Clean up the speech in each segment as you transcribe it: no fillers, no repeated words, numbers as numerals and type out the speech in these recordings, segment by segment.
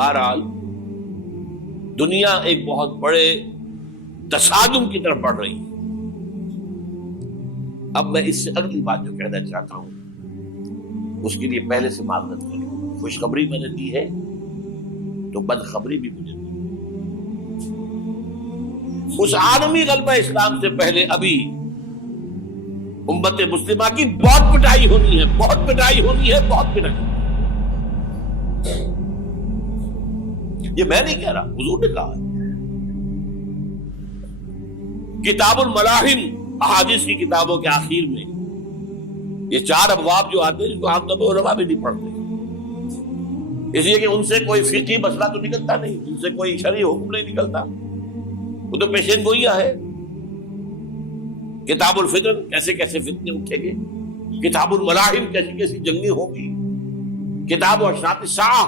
بہرحال دنیا ایک بہت بڑے تصادم کی طرف بڑھ رہی ہے. اب میں اس سے اگلی بات جو کہنا چاہتا ہوں اس کے لیے پہلے سے معذرت کروں. خوشخبری میں نے دی ہے تو بدخبری بھی مجھے دی. اس عالمی غلبہ اسلام سے پہلے ابھی امت مسلمہ کی بہت پٹائی ہونی ہے، بہت پٹائی ہونی ہے، بہت پٹائی. یہ میں نہیں کہہ رہا، حضور نے کہا ہے. کتاب الملاحم احادیث کی کتابوں کے آخر میں یہ 4 ابواب جو آتے ہیں جن کو عام طور پر علماء بھی نہیں پڑھتے، اس لیے کہ ان سے کوئی فقہی مسئلہ تو نکلتا نہیں، ان سے کوئی شرعی حکم نہیں نکلتا، وہ تو پیشین گوئیاں ہے. کتاب الفتن کیسے کیسے فتنے اٹھیں گے، کتاب الملاحم کیسی کیسی جنگیں ہوں گی، کتاب اشراط الساعہ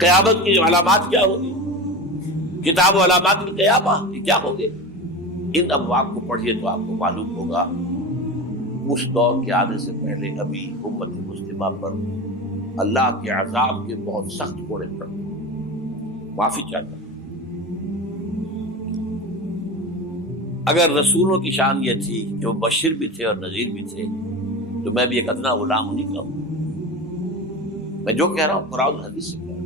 قیامت کی علامات کیا ہوگی، کتاب و علامات القیامہ یہ کیا ہوں گے. ان ابواب کو پڑھیے تو آپ کو معلوم ہوگا اس دور کے آنے سے پہلے ابھی امت مسلمہ پر اللہ کے عذاب کے بہت سخت کوڑے پڑ. معافی چاہتا ہوں. اگر رسولوں کی شان یہ تھی کہ وہ بشیر بھی تھے اور نذیر بھی تھے تو میں بھی ایک ادنا غلام نہیں کہوں. میں جو کہہ رہا ہوں قرآن حدیث سے کہہ رہا ہوں.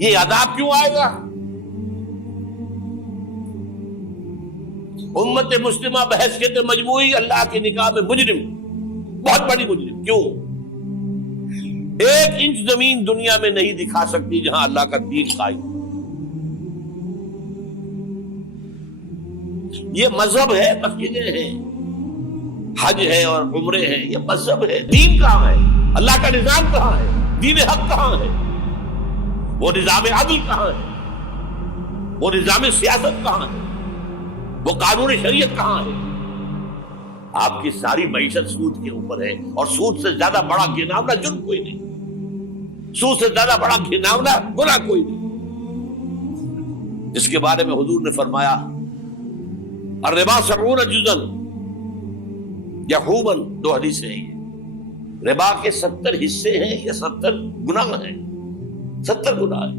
یہ عذاب کیوں آئے گا؟ امت مسلمہ بحیثیت مجموعی اللہ کی نگاہ میں مجرم، بہت بڑی مجرم. کیوں؟ 1 انچ زمین دنیا میں نہیں دکھا سکتی جہاں اللہ کا دین قائم. یہ مذہب ہے، مسجدیں ہیں، حج ہے اور عمرے ہیں، یہ مذہب ہے. دین کہاں ہے؟ اللہ کا نظام کہاں ہے؟ دین حق کہاں ہے؟ وہ نظام عدل کہاں ہے؟ وہ نظام سیاست کہاں ہے؟ وہ قانون شریعت کہاں ہے؟ آپ کی ساری معیشت سود کے اوپر ہے، اور سود سے زیادہ بڑا گھناؤنا جرم کوئی نہیں، سود سے زیادہ بڑا گھناؤنا گناہ کوئی نہیں، جس کے بارے میں حضور نے فرمایا الربا 70 جزءا یحوما. 2 حدیثیں ہیں. ربا کے 70 حصے ہیں یا 70 گناہ ہیں. 70 گناہ ہیں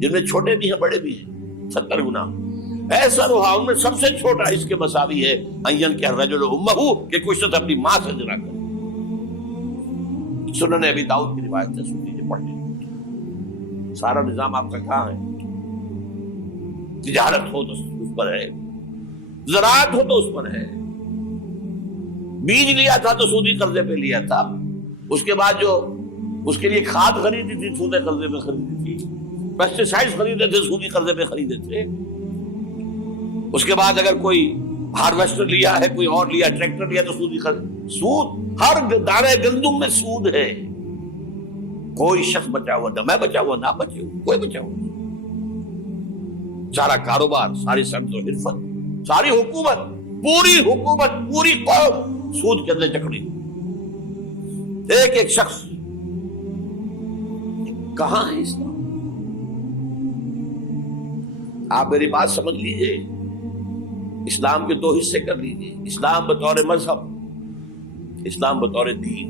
جن میں چھوٹے بھی ہیں بڑے بھی ہیں. 70 گناہ. ایسا روحا ان میں سب سے چھوٹا اس کے مساوی ہے این کہ الرجل امہ، کہ کوئی شخص اپنی ماں سے زنا کرے. سنن ابی داؤد کی روایت ہے، سن لیجیے پڑھ لیجیے. سارا نظام آپ کا کہاں ہے؟ تجارت ہو تو اس پر ہے، زراعت ہو تو اس پر ہے. بیج لیا تھا تو سودی قرضے پہ لیا تھا، اس کے بعد جو اس کے لیے کھاد خریدی تھی سودی قرضے پہ خریدی تھی، پیسٹی سائڈز خریدے تھے سودی قرضے پہ خریدے تھے. اس کے بعد اگر کوئی ہارویسٹر لیا ہے، کوئی اور لیا، ٹریکٹر لیا تو سودی قرض. سود ہر دانے گندم میں سود ہے. کوئی شخص بچا ہوا نہ، میں بچا ہوا نہ بچے ہوا، کوئی بچا ہوا. سارا کاروبار، ساری صنعت و حرفت، ساری حکومت، پوری حکومت، پوری قوم سود کے اندر جکڑی. ایک ایک شخص. کہاں ہے اسلام؟ آپ میری بات سمجھ لیجئے. اسلام کے 2 حصے کر لیجئے. اسلام بطور مذہب، اسلام بطور دین.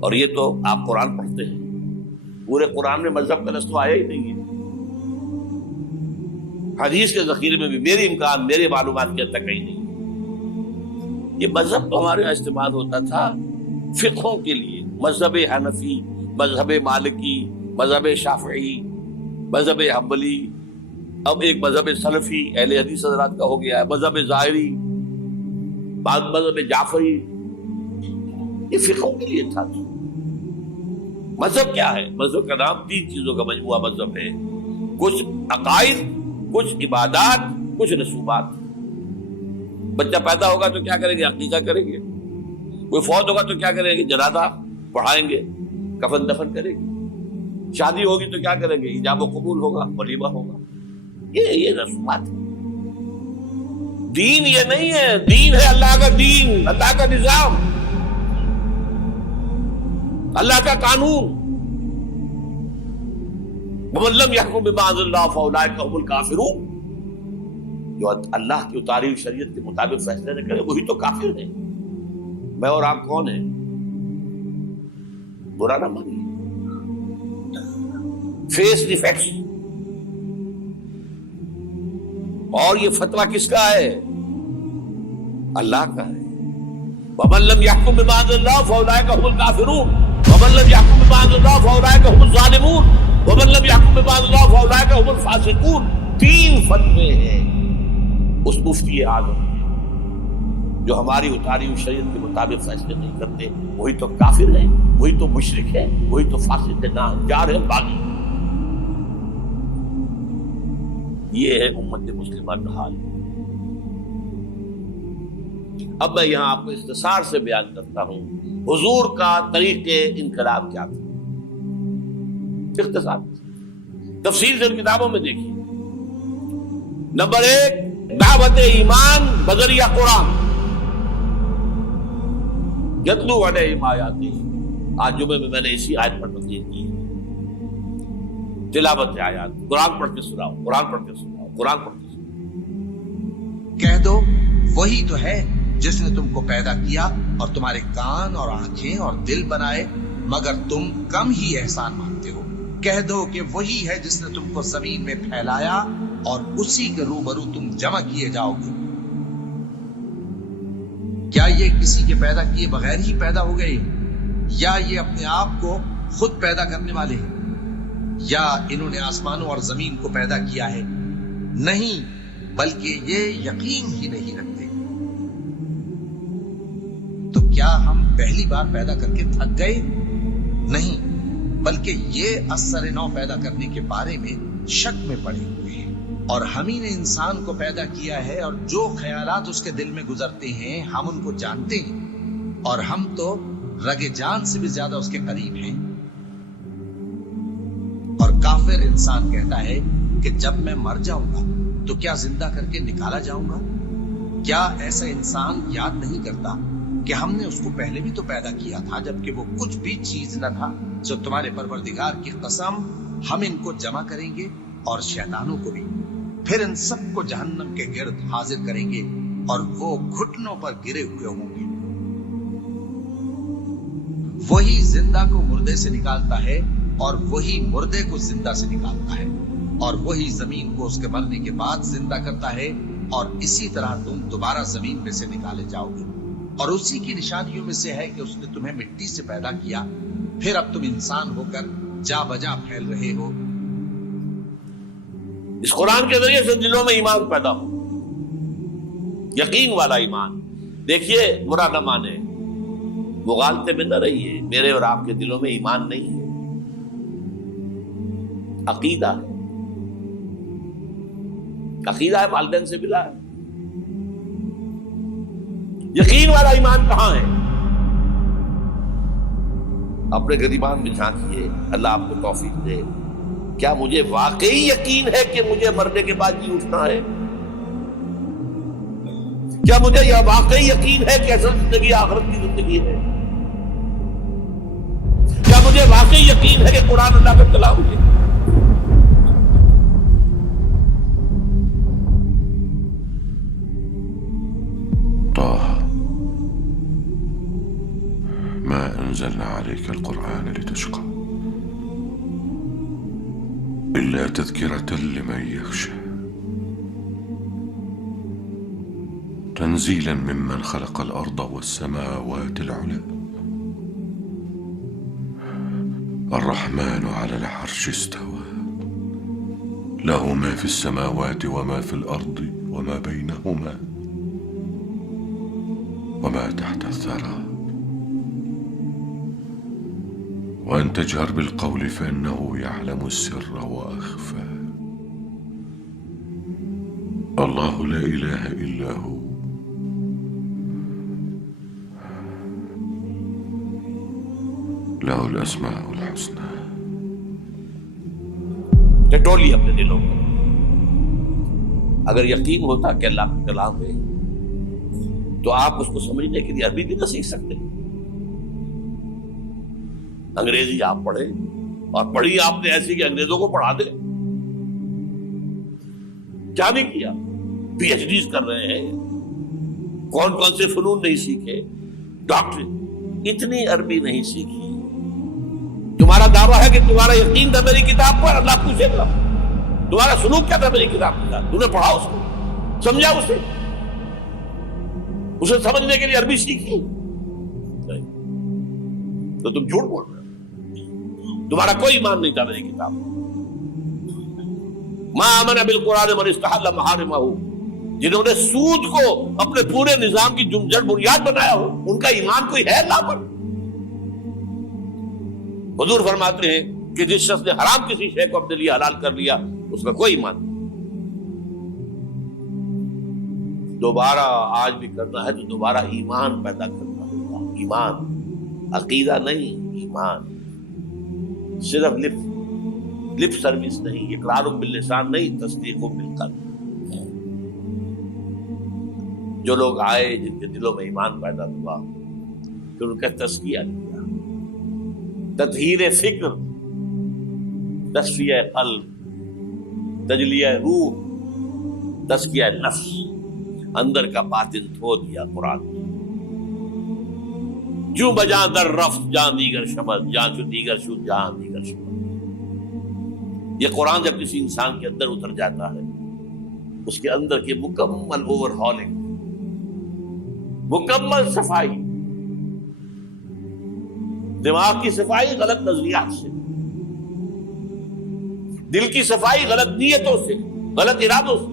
اور یہ تو آپ قرآن پڑھتے ہیں، پورے قرآن میں مذہب کا لفظ تو آیا ہی نہیں ہے. حدیث کے ذخیرے میں بھی میری امکان، میرے معلومات کے تک کہیں نہیں. یہ مذہب تو ہمارے یہاں استعمال ہوتا تھا فقہوں کے لیے. مذہب حنفی، مذہب مالکی، مذہب شافعی، مذہب حنبلی، اب ایک مذہب سلفی اہل حدیث حضرات کا ہو گیا ہے، مذہب ظاہری، مذہب جعفری. یہ فقہوں کے لیے تھا. مذہب کیا ہے؟ مذہب کا نام 3 چیزوں کا مجموعہ مذہب ہے. کچھ عقائد، کچھ عبادات، کچھ رسومات. بچہ پیدا ہوگا تو کیا کریں گے؟ عقیقہ کریں گے. کوئی فوت ہوگا تو کیا کریں گے؟ جنازہ پڑھائیں گے، کفن دفن کریں گے. شادی ہوگی تو کیا کریں گے؟ ایجاب و قبول ہوگا، ولیمہ ہوگا. یہ رسومات ہے. دین یہ نہیں ہے. دین ہے اللہ کا دین، اللہ کا نظام، اللہ کا قانون. وَمَن لَّمْ يَحْكُم بِمَا أَنزَلَ اللَّهُ فَأُولَٰئِكَ هُمُ الْكَافِرُونَ. جو اللہ کی اتاری ہوئی شریعت کے مطابق فیصلے نہ کرے وہی تو کافر ہے. میں اور آپ کون ہیں؟ برا نہ مانیے. Face defects. اور یہ فتویٰ کس کا ہے؟ اللہ کا ہے. وَمَن لَّمْ يَحْكُم بِمَا أَنزَلَ اللَّهُ فَأُولَٰئِكَ هُمُ الْكَافِرُونَ وَمَن لَّمْ يَحْكُم بِمَا أَنزَلَ اللَّهُ فَأُولَٰئِكَ هُمُ الظَّالِمُونَ وَمَن لَّمْ يَحْكُم بِمَا أَنزَلَ اللَّهُ فَأُولَٰئِكَ هُمُ الْفَاسِقُونَ. 3 فتوے ہیں اس مفتی اعظم کے جو ہماری اتاری ہوئی شریعت کے مطابق فیصلے نہیں کرتے. وہی تو کافر ہے, وہی تو مشرک ہے, وہی تو فاسق ناہنجار ہے, باغی. یہ ہے امت مسلمہ کا حال. اب میں یہاں آپ کو اختصار سے بیان کرتا ہوں حضور کا طریق انقلاب کیا تھا. اختصار تفصیل سے ان کتابوں میں دیکھیے. نمبر 1, دعوت ایمان بذریعہ قرآن. یتلو علیہم آیاتہ. آج جمعے میں نے اسی آیت پر تفصیل کی. تلاوت آیات, قرآن پڑھ کے سناؤ, قرآن پڑھ کے سناؤ, قرآن پڑھ کے سناؤ. کہہ دو وہی تو ہے جس نے تم کو پیدا کیا اور تمہارے کان اور آنکھیں اور دل بنائے, مگر تم کم ہی احسان مانتے ہو. کہہ دو کہ وہی ہے جس نے تم کو زمین میں پھیلایا اور اسی کے روبرو تم جمع کیے جاؤ گے. کیا یہ کسی کے پیدا کیے بغیر ہی پیدا ہو گئے, یا یہ اپنے آپ کو خود پیدا کرنے والے ہیں, یا انہوں نے آسمانوں اور زمین کو پیدا کیا ہے؟ نہیں, بلکہ یہ یقین ہی نہیں رکھتے. تو کیا ہم پہلی بار پیدا کر کے تھک گئے؟ نہیں, بلکہ یہ اثر نو پیدا کرنے کے بارے میں شک میں پڑے ہوئے ہیں. اور ہم ہی نے انسان کو پیدا کیا ہے, اور جو خیالات اس کے دل میں گزرتے ہیں ہم ان کو جانتے ہیں, اور ہم تو رگ جان سے بھی زیادہ اس کے قریب ہیں. اور کافر انسان کہتا ہے کہ جب میں مر جاؤں گا تو کیا زندہ کر کے نکالا جاؤں گا؟ کیا ایسا انسان یاد نہیں کرتا کہ ہم نے اس کو پہلے بھی تو پیدا کیا تھا جبکہ وہ کچھ بھی چیز نہ تھا؟ جو تمہارے پروردگار کی قسم, ہم ان کو جمع کریں گے اور شیطانوں کو بھی, پھر ان سب کو جہنم کے گرد حاضر کریں گے اور وہ گھٹنوں پر گرے ہوئے ہوں گے. وہی زندہ کو مردے سے نکالتا ہے اور وہی مردے کو زندہ سے نکالتا ہے, اور وہی زمین کو اس کے مرنے کے بعد زندہ کرتا ہے, اور اسی طرح تم دوبارہ زمین میں سے نکالے جاؤ گے. اور اسی کی نشانیوں میں سے ہے کہ اس نے تمہیں مٹی سے پیدا کیا, پھر اب تم انسان ہو کر جا بجا پھیل رہے ہو. اس قرآن کے ذریعے سے دلوں میں ایمان پیدا ہو, یقین والا ایمان. دیکھیے, برا نہ مانے, مغالطے میں نہ رہیے. میرے اور آپ کے دلوں میں ایمان نہیں ہے, عقیدہ ہے. عقیدہ ہے, والدین سے ملا ہے. یقین والا ایمان کہاں ہے؟ اپنے گریبان میں جھانکیے, اللہ آپ کو توفیق دے. کیا مجھے واقعی یقین ہے کہ مجھے مرنے کے بعد جی اٹھنا ہے؟ کیا مجھے یہ واقعی یقین ہے کہ اصل زندگی آخرت کی زندگی ہے؟ کیا مجھے واقعی یقین ہے کہ قرآن اللہ کا کلام ہے؟ ما أنزلنا عليك القرآن لتشقى إلا تذكرة لمن يخشى تنزيلا ممن خلق الأرض والسماوات العلى الرحمن على العرش استوى له ما في السماوات وما في الأرض وما بينهما وما تحت الثرى وأن تجهر بالقول فإنه يعلم السر وأخفى الله لا إله إلا هو له الأسماء الحسنى. ٹٹولی اپنے دلوں کو. اگر یقین ہوتا کہ اللہ کا کلام ہے تو آپ اس کو سمجھنے کے لیے عربی بھی نہ سیکھ سکتے. انگریزی آپ پڑھیں, اور پڑھی آپ نے ایسی کہ انگریزوں کو پڑھا دے. کیا نہیں کیا, پی ایچ ڈیز کر رہے ہیں, کون کون سے فنون نہیں سیکھے, ڈاکٹر. اتنی عربی نہیں سیکھی دعویٰ ہے کہ تمہارا یقین تھا میری کتاب پر، اللہ پوچھے گا تمہارا سلوک کیا تھا میری کتاب کے ساتھ، تم نے پڑھا اس کو، سمجھا اسے سمجھنے کے لیے عربی سیکھی؟ نہیں، تو تم جھوٹ بول رہے ہو، تمہارا کوئی ایمان نہیں تھا میری کتاب۔ ما آمن بالقرآن من استحل محارمہ، جنہوں نے سود کو اپنے پورے نظام کی جڑ بنیاد بنایا ہو، ان کا ایمان کوئی ہے اللہ پر؟ حضور فرماتے ہیں کہ جس شخص نے حرام کسی شے کو اپنے لیے حلال کر لیا اس کا کوئی ایمان نہیں۔ دوبارہ آج بھی کرنا ہے تو دوبارہ ایمان پیدا کرنا ہوگا، ایمان، عقیدہ نہیں، ایمان، صرف لپ سروس نہیں، اقرار باللسان نہیں، تصدیق بالقلب۔ جو لوگ آئے جن کے دلوں میں ایمان پیدا ہوا پھر ان کا تزکیہ کیا، تطہیر فکر، تصفیہ قلب، تجلیہ روح، تزکیہ نفس، اندر کا باطن دھو دیا قرآن نے۔ جو بجاں در رفت جاں دیگر شمس، جاں چو دیگر شد جاں دیگر شمس۔ یہ قرآن جب کسی انسان کے اندر اتر جاتا ہے، اس کے اندر کی مکمل اوور ہالنگ، مکمل صفائی، دماغ کی صفائی غلط نظریات سے، دل کی صفائی غلط نیتوں سے، غلط ارادوں سے،